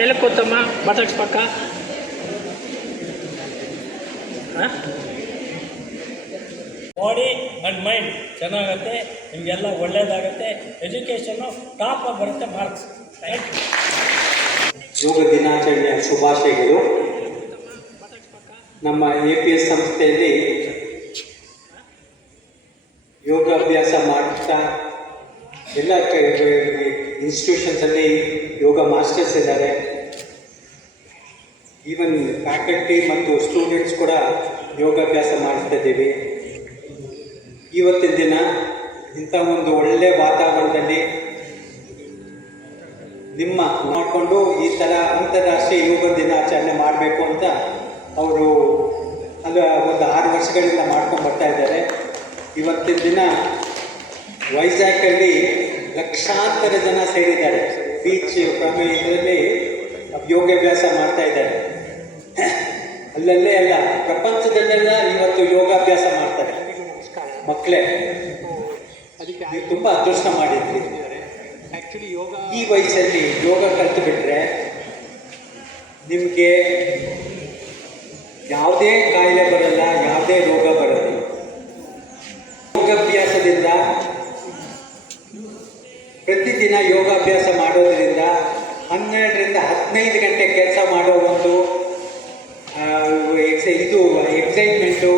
ನೆಲಕ್ಕೆ ಕೂತಮ್ಮ ಮಾತಾಡ್ಸ್ಬೇಕ. Body and mind ಚೆನ್ನಾಗತ್ತೆ, ನಿಮಗೆಲ್ಲ ಒಳ್ಳೆಯದಾಗತ್ತೆ, ಎಜುಕೇಷನ್ನು ಟಾಪ್ ಆಗಿ ಬರುತ್ತೆ ಮಾರ್ಕ್ಸ್. Thank you. ಯೋಗ ದಿನಾಚರಣೆಯ ಶುಭಾಶಯಗಳು. ನಮ್ಮ APS ಸಂಸ್ಥೆಯಲ್ಲಿ ಯೋಗಾಭ್ಯಾಸ ಮಾಡ್ತಾ ಎಲ್ಲ ಇನ್ಸ್ಟಿಟ್ಯೂಷನ್ಸಲ್ಲಿ ಯೋಗ ಮಾಸ್ಟರ್ಸ್ ಇದ್ದಾರೆ. ಈವನ್ ಫ್ಯಾಕಲ್ಟಿ ಮತ್ತು ಸ್ಟೂಡೆಂಟ್ಸ್ ಕೂಡ ಯೋಗಾಭ್ಯಾಸ ಮಾಡ್ತಾ ಇದ್ದೀವಿ. ಇವತ್ತಿನ ದಿನ ಇಂಥ ಒಂದು ಒಳ್ಳೆಯ ವಾತಾವರಣದಲ್ಲಿ ನಿಮ್ಮ ಮಾಡಿಕೊಂಡು ಈ ಥರ ಅಂತಾರಾಷ್ಟ್ರೀಯ ಯೋಗ ದಿನಾಚರಣೆ ಮಾಡಬೇಕು ಅಂತ ಅವರು ಒಂದು 6 ವರ್ಷಗಳಿಂದ ಮಾಡ್ಕೊಂಡು ಬರ್ತಾ ಇದ್ದಾರೆ. ಇವತ್ತಿನ ದಿನ ವೈಜಾಗಲ್ಲಿ ಲಕ್ಷಾಂತರ ಜನ ಸೇರಿದ್ದಾರೆ. ಬೀಚ್ ಇದರಲ್ಲಿ ಯೋಗಾಭ್ಯಾಸ ಮಾಡ್ತಾ ಇದ್ದಾರೆ. ಅಲ್ಲಲ್ಲೇ ಅಲ್ಲ, ಪ್ರಪಂಚದಲ್ಲೆಲ್ಲ ಇವತ್ತು ಯೋಗಾಭ್ಯಾಸ ಮಾಡ್ತಾರೆ ಮಕ್ಕಳೇ. ತುಂಬ ಅದೃಷ್ಟ ಮಾಡಿದ್ರಿ. ಈ ವಯಸ್ಸಲ್ಲಿ ಯೋಗ ಕಲಿತು ಬಿಟ್ಟರೆ ನಿಮಗೆ ಯಾವುದೇ ಕಾಯಿಲೆ ಬರಲ್ಲ, ಯಾವುದೇ ರೋಗ ಬರಲ್ಲ. ಯೋಗಾಭ್ಯಾಸದಿಂದ ಪ್ರತಿದಿನ ಯೋಗಾಭ್ಯಾಸ ಮಾಡೋದ್ರಿಂದ 12ರಿಂದ 15 ಗಂಟೆ ಕೆಲಸ ಮಾಡೋ ಒಂದು ಇದು ಎಕ್ಸೈಟ್ಮೆಂಟು,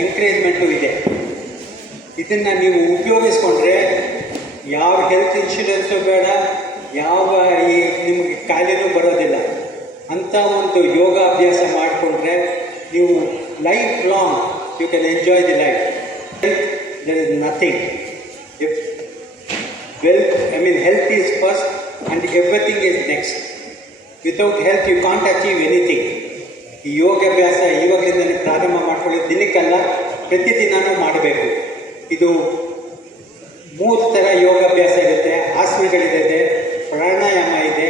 ಎಂಕರೇಜ್ಮೆಂಟು ಇದೆ. ಇದನ್ನು ನೀವು ಉಪಯೋಗಿಸ್ಕೊಂಡ್ರೆ ಯಾವ ಹೆಲ್ತ್ ಇನ್ಶೂರೆನ್ಸು ಬೇಡ, ಯಾವ ನಿಮಗೆ ಕಾಯಿಲೆನೂ ಬರೋದಿಲ್ಲ. ಅಂಥ ಒಂದು ಯೋಗಾಭ್ಯಾಸ ಮಾಡಿಕೊಂಡ್ರೆ ನೀವು life long you can enjoy the life. There is nothing. Health is first and everything is next. Without health you can't achieve anything. ಈ ಯೋಗಾಭ್ಯಾಸ ಇವಾಗಲಿಂದ ಪ್ರಾರಂಭ ಮಾಡ್ಕೊಳ್ಳಿ. ದಿನಕ್ಕೆಲ್ಲ ಪ್ರತಿದಿನವೂ ಮಾಡಬೇಕು. ಇದು 3 ಥರ ಯೋಗಾಭ್ಯಾಸ ಇರುತ್ತೆ. ಆಸನಗಳಿದೆ, ಪ್ರಾಣಾಯಾಮ ಇದೆ,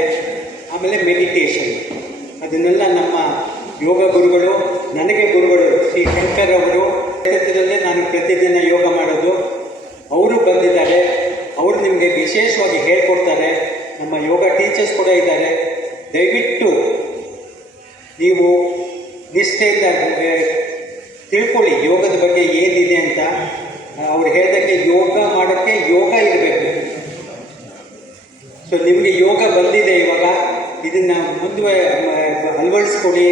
ಆಮೇಲೆ ಮೆಡಿಟೇಷನ್. ಅದನ್ನೆಲ್ಲ ನಮ್ಮ ಯೋಗ ಗುರುಗಳು, ನನಗೆ ಗುರುಗಳು ಶ್ರೀ ಶಂಕರ್ ಅವರು ಕ್ಷೇತ್ರದಲ್ಲೇ ನಾನು ಪ್ರತಿದಿನ ಯೋಗ ಮಾಡೋದು. ಅವರು ಬಂದಿದ್ದಾರೆ, ಅವರು ನಿಮಗೆ ವಿಶೇಷವಾಗಿ ಹೇಳ್ಕೊಡ್ತಾರೆ. ನಮ್ಮ ಯೋಗ ಟೀಚರ್ಸ್ ಕೂಡ ಇದ್ದಾರೆ. ದಯವಿಟ್ಟು ನೀವು ನಿಷ್ಠೆಯಿಂದ ತಿಳ್ಕೊಳ್ಳಿ ಯೋಗದ ಬಗ್ಗೆ ಏನಿದೆ ಅಂತ. ಅವ್ರು ಹೇಳಿದಂಗೆ ಯೋಗ ಮಾಡೋಕ್ಕೆ ಯೋಗ ಇರಬೇಕು. ಸೊ ನಿಮಗೆ ಯೋಗ ಬಂದಿದೆ ಇವಾಗ, ಇದನ್ನು ಅಳವಡಿಸ್ಕೊಳ್ಳಿ.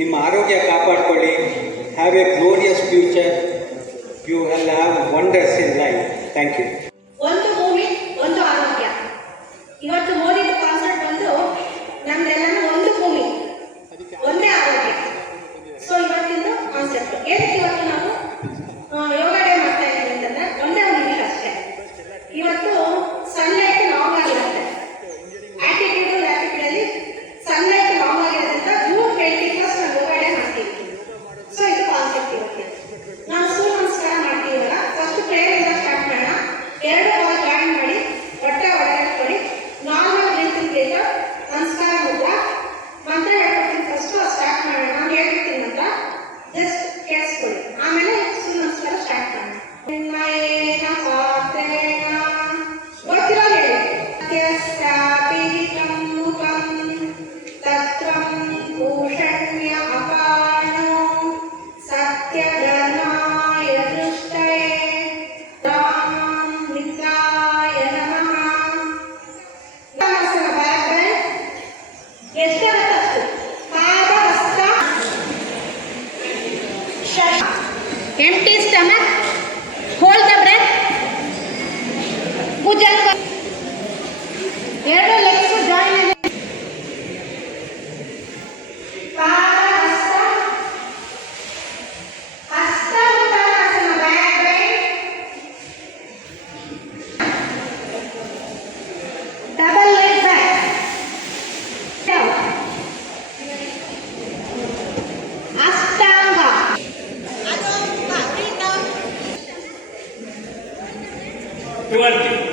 ನಿಮ್ಮ ಆರೋಗ್ಯ ಕಾಪಾಡ್ಕೊಳ್ಳಿ. Have a glorious future. You will have wonders in life. Thank you. ಒಂದು ಭೂಮಿ, ಒಂದು ಆರೋಗ್ಯ. ಇವತ್ತು ಮೋದಿ ಕಾನ್ಸೆಪ್ಟ್ ಬಂದು ನಮ್ದೆಲ್ಲನೂ ಒಂದು ಭೂಮಿ, ಒಂದೇ ಆರೋಗ್ಯ. ಸೊ ಇವತ್ತಿಂದು ಕಾನ್ಸೆಪ್ಟ್ ಏನಕ್ಕೆ ಇವತ್ತು ನಾವು ಯೋಗ ಡೇ ಮಾಡ್ತಾ ಇದ್ದೀವಿ ಅಂತಂದ್ರೆ ಒಂದೇ ಒಂದು ವಿಷಯ ಅಷ್ಟೇ. ಇವತ್ತು ಸನ್ಲೈಟ್ ಲಾಂಗ್ ಆಗಿರುತ್ತೆ. ಆಟಿಟ್ಯೂಡ್ ಅಲ್ಲಿ ಸನ್ಲೈಟ್ ಲಾಂಗ್ ಆಗಿರೋದ್ರಿಂದ June 21st ನಾವು ಯೋಗ ಡೇ ಮಾಡ್ತೀವಿ. ಸೊ ಇದು ಕಾನ್ಸೆಪ್ಟ್. ಇವತ್ತು ನಾವು ಸೂರ್ಯ ನಮಸ್ಕಾರ ಮಾಡ್ತೀವಲ್ಲ, ಫಸ್ಟ್ ಪ್ರೇಯರ್ ಇಂದ ಸ್ಟಾರ್ಟ್ ಮಾಡೋಣ. 2 ಕಾಲ್ ಜಾಯಿನ್ ಮಾಡಿ, ಹೊಟ್ಟೆ ಒಳಗಡೆ ನಾರ್ಮಲ್ ಬ್ರೀತಿಂಗ್ ನಮಸ್ಕಾರ ಮುದ್ರ ಮಂತ್ರ ಹೇಳ್ಕೊಡ್ತೀನಿ. ಫಸ್ಟ್ ಸ್ಟಾರ್ಟ್ ಮಾಡೋಣ. ನಾನು ಹೇಳ್ಕೊಡ್ತೀನಿ ಮಂತ್ರ, ಜಸ್ಟ್ ಕೇಳಿಸ್ಕೊಳ್ಳಿ. ಆಮೇಲೆ ಸೂರ್ಯ ನಮಸ್ಕಾರ ಸ್ಟಾರ್ಟ್ ಮಾಡೋಣ. ಗೊತ್ತಿರೋ ಹೇಳಿ. ತತ್ರಂ ಭೂಷಣ್ಯ ಅಪಾಣೋ ಸತ್ಯ ಧರ್ಮಾಯ ದೃಷ್ಟಯೇ ರಾಮ್ ಮಿತ್ರಾಯ ನಮಃ. ಎಷ್ಟಾಗತ್ತಷ್ಟು ಪಾದ ಹಸ್ತ empty stomach, hold the breath. ಭುಜಂಗ 2 ಲೆಗ್ಸ್ ಜಾಯಿನ್ ಇದೆ. ಪಾದ ಹಸ್ತ, ಹಸ್ತ ಉತ್ತಾನಾಸನ, back bind, double leg back, ಅಷ್ಟಾಂಗ, ಯು.